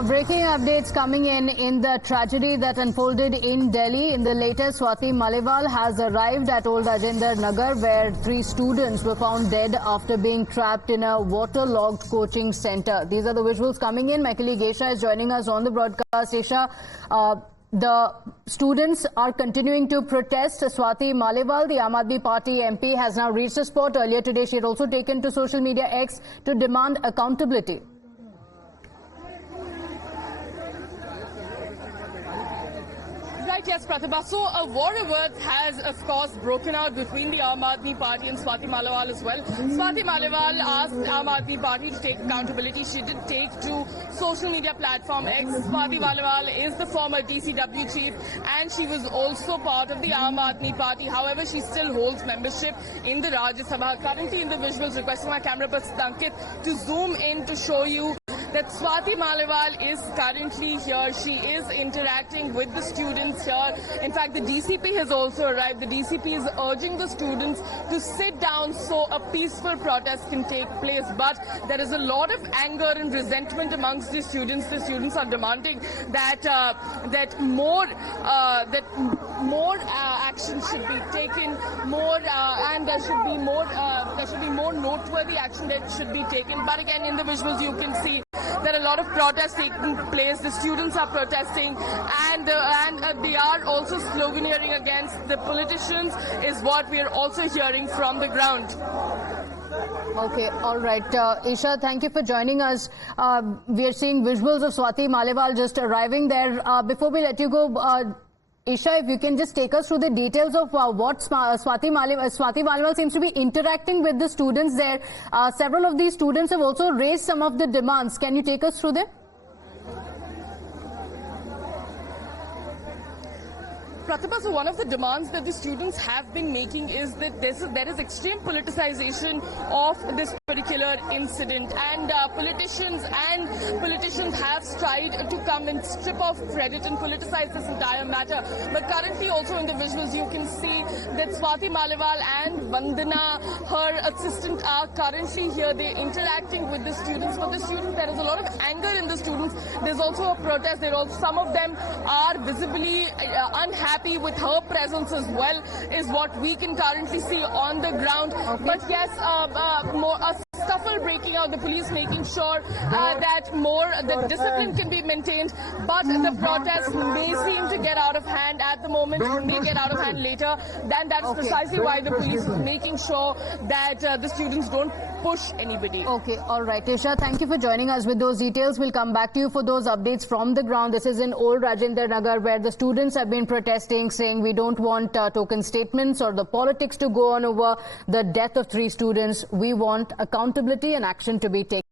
Now, breaking updates coming in the tragedy that unfolded in Delhi. In the latest, Swati Maliwal has arrived at Old Rajendra Nagar, where 3 students were found dead after being trapped in a waterlogged coaching center. These are the visuals coming in. My colleague Esha is joining us on the broadcast. Esha, the students are continuing to protest. Swati Maliwal, the Aam Aadmi Party MP, has now reached the spot. Earlier today, she had also taken to social media X to demand accountability. Right, yes, Pratibha. So a war of words has, of course, broken out between the Aam Aadmi Party and Swati Maliwal as well. Swati Maliwal asked Aam Aadmi Party to take accountability. She did take to social media platform X. Swati Maliwal is the former DCW chief and she was also part of the Aam Aadmi Party. However, she still holds membership in the Rajya Sabha. Currently in the visuals, requesting my camera person Ankit to zoom in to show you that Swati Maliwal is currently here. She is interacting with the students here. In fact, the DCP has also arrived. The DCP is urging the students to sit down so a peaceful protest can take place. But there is a lot of anger and resentment amongst the students. The students are demanding that more action should be taken, and there should be more noteworthy action that should be taken. But again, in the visuals, you can see there are a lot of protests taking place. The students are protesting, and they are also sloganeering against the politicians, is what we are also hearing from the ground. Okay, all right. Esha, thank you for joining us. We are seeing visuals of Swati Maliwal just arriving there. Before we let you go, Esha, if you can just take us through the details of what Swati Maliwal seems to be interacting with the students there. Several of these students have also raised some of the demands. Can you take us through them? Pratibha, so one of the demands that the students have been making is that there is extreme politicization of this particular incident, and politicians have tried to come and strip off credit and politicize this entire matter. But currently, also in the visuals, you can see that Swati Maliwal and Vandana, her assistant, are currently here. They're interacting with the students. For the students, there is a lot of anger in the students. There's also a protest. some of them are visibly unhappy with her presence as well, is what we can currently see on the ground. Okay. But yes, a scuffle breaking out, the police making sure that discipline can be maintained, but the protest may seem to get out of hand at the moment, may get out of hand later. Then that's precisely why the police is making sure that the students don't push anybody. Okay, all right. Esha, thank you for joining us with those details. We'll come back to you for those updates from the ground. This is in Old Rajendra Nagar, where the students have been protesting, saying we don't want token statements or the politics to go on over the death of 3 students. We want accountability and action to be taken.